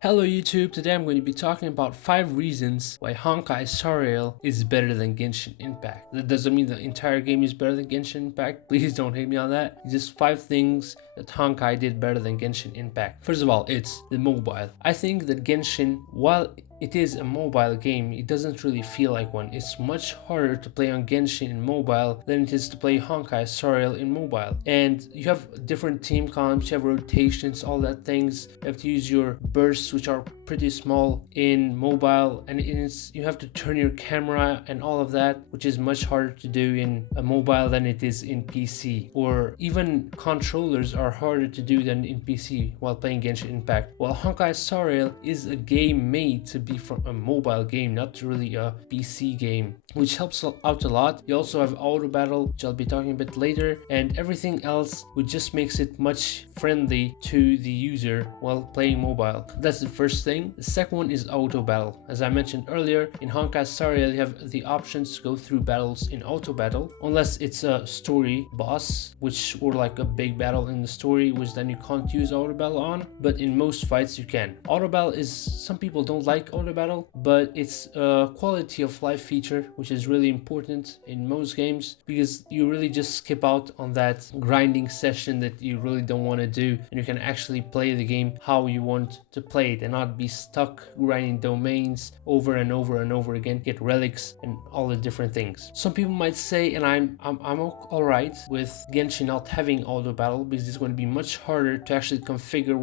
Hello YouTube, today I'm going to be talking about 5 reasons why Honkai Star Rail is better than Genshin Impact. That doesn't mean the entire game is better than Genshin Impact, please don't hate me on that. Just 5 things that Honkai did better than Genshin Impact. First of all, it's the mobile. I think that Genshin, while it is a mobile game, it doesn't really feel like one. It's much harder to play on Genshin in mobile than it is to play Honkai Star Rail in mobile. And you have different team comps, you have rotations, all that things. You have to use your bursts, which are pretty small in mobile, and you have to turn your camera and all of that, which is much harder to do in a mobile than it is in PC. Or even controllers are harder to do than in PC while playing Genshin Impact. While Honkai Star Rail is a game made to be from a mobile game, not really a PC game, which helps out a lot. You also have auto battle, which I'll be talking a bit later, and everything else, which just makes it much friendly to the user while playing mobile. That's the first thing. The second one is auto battle. As I mentioned earlier, in Honkai Star Rail you have the options to go through battles in auto battle, unless it's a story boss, or like a big battle in the story, which then you can't use auto battle on, but in most fights you can. Auto battle is, some people don't like auto battle, but it's a quality of life feature which is really important in most games, because you really just skip out on that grinding session that you really don't want to do, and you can actually play the game how you want to play it and not be stuck grinding domains over and over and over again, get relics and all the different things. Some people might say, and I'm all right with Genshin not having auto battle, because it's going to be much harder to actually configure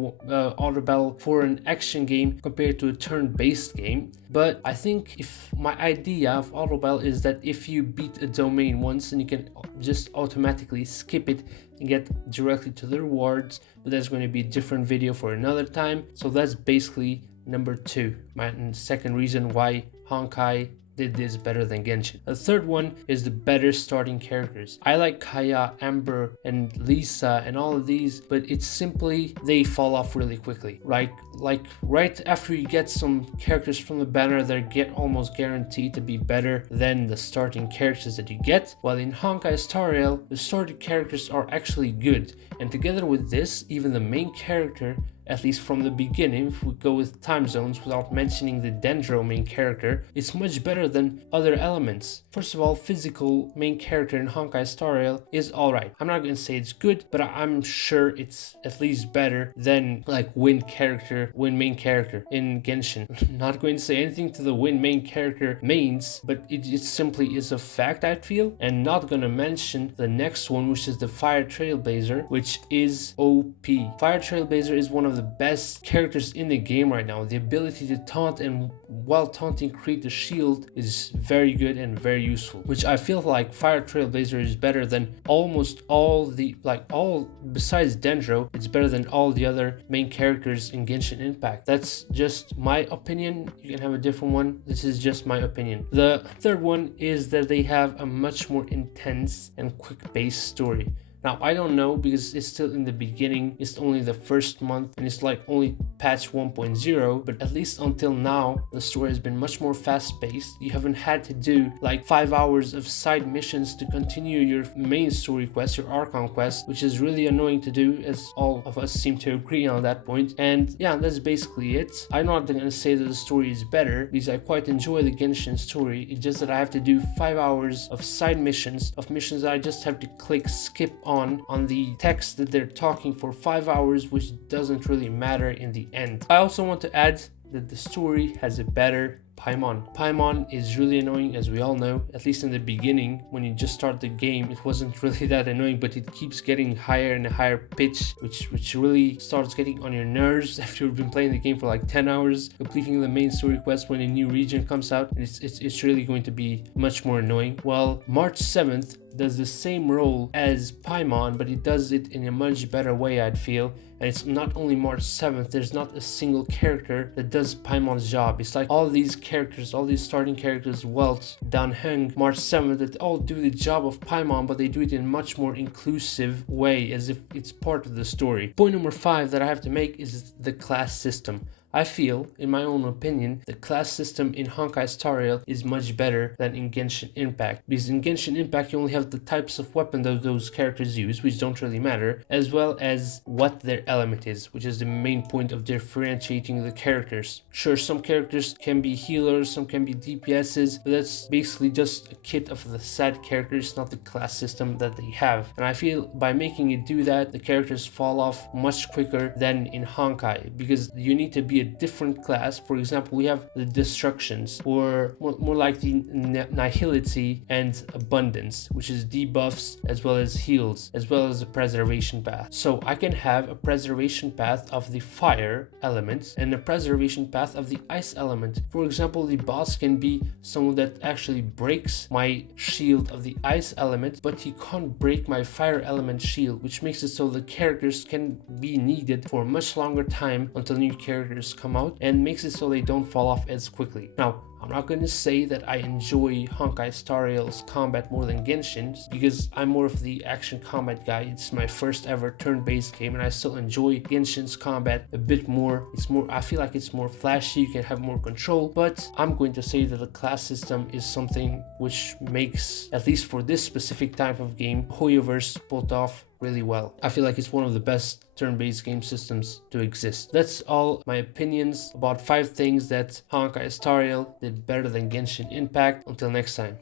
auto battle for an action game compared to a turn-based game. But I think if my idea of auto battle is that if you beat a domain once, and you can just automatically skip it and get directly to the rewards, but that's going to be a different video for another time. So that's basically number 2, my second reason why Honkai did this better than Genshin. The third one is the better starting characters. I like Kaya, Amber, and Lisa and all of these, but it's simply they fall off really quickly. Like right after you get some characters from the banner, they're almost guaranteed to be better than the starting characters that you get. While in Honkai Star Rail, the starting characters are actually good, and together with this, even the main character, at least from the beginning, if we go with time zones without mentioning the Dendro main character, it's much better than other elements. First of all, physical main character in Honkai Star Rail is alright. I'm not gonna say it's good, but I'm sure it's at least better than like win main character in Genshin. Not going to say anything to the win main character mains, but it simply is a fact, I feel. And not gonna mention the next one, which is the Fire Trailblazer, which is OP. Fire Trailblazer is one of the best characters in the game right now. The ability to taunt, and while taunting create the shield, is very good and very useful, which I feel like Fire Trailblazer is better than almost all besides Dendro, it's better than all the other main characters in Genshin Impact. That's just my opinion. You can have a different one. This is just my opinion. The third one is that they have a much more intense and quick-paced story. Now, I don't know, because it's still in the beginning, it's only the first month, and it's like only patch 1.0, but at least until now, the story has been much more fast-paced. You haven't had to do like 5 hours of side missions to continue your main story quest, your Archon quest, which is really annoying to do, as all of us seem to agree on that point. And yeah, that's basically it. I'm not gonna say that the story is better, because I quite enjoy the Genshin story. It's just that I have to do 5 hours of side missions, that I just have to click skip on the text that they're talking for 5 hours, which doesn't really matter in the end. I also want to add that the story has a better Paimon. Paimon is really annoying, as we all know. At least in the beginning, when you just start the game, it wasn't really that annoying, but it keeps getting higher and a higher pitch, which really starts getting on your nerves after you've been playing the game for like 10 hours, completing the main story quest when a new region comes out, and it's really going to be much more annoying. Well, March 7th does the same role as Paimon, but it does it in a much better way, I'd feel. And it's not only March 7th, there's not a single character that does Paimon's job. It's like all these characters, all these starting characters, Welt, Dan Heng, March 7th, that all do the job of Paimon, but they do it in a much more inclusive way, as if it's part of the story. Point number 5 that I have to make is the class system. I feel, in my own opinion, the class system in Honkai Star Rail is much better than in Genshin Impact. Because in Genshin Impact, you only have the types of weapon that those characters use, which don't really matter, as well as what their element is, which is the main point of differentiating the characters. Sure, some characters can be healers, some can be DPSs, but that's basically just a kit of the set characters, not the class system that they have. And I feel by making it do that, the characters fall off much quicker than in Honkai, because you need to be a different class. For example, we have the destructions, or more like the nihility and abundance, which is debuffs as well as heals, as well as the preservation path. So I can have a preservation path of the fire element and a preservation path of the ice element. For example, the boss can be someone that actually breaks my shield of the ice element, but he can't break my fire element shield, which makes it so the characters can be needed for a much longer time until new characters come out, and makes it so they don't fall off as quickly. Now, I'm not going to say that I enjoy Honkai Star Rail's combat more than Genshin's, because I'm more of the action combat guy. It's my first ever turn-based game, and I still enjoy Genshin's combat a bit more. I feel like it's more flashy, you can have more control, but I'm going to say that the class system is something which makes, at least for this specific type of game, Hoyoverse pulled off really well. I feel like it's one of the best turn-based game systems to exist. That's all my opinions about 5 things that Honkai Star Rail did better than Genshin Impact. Until next time.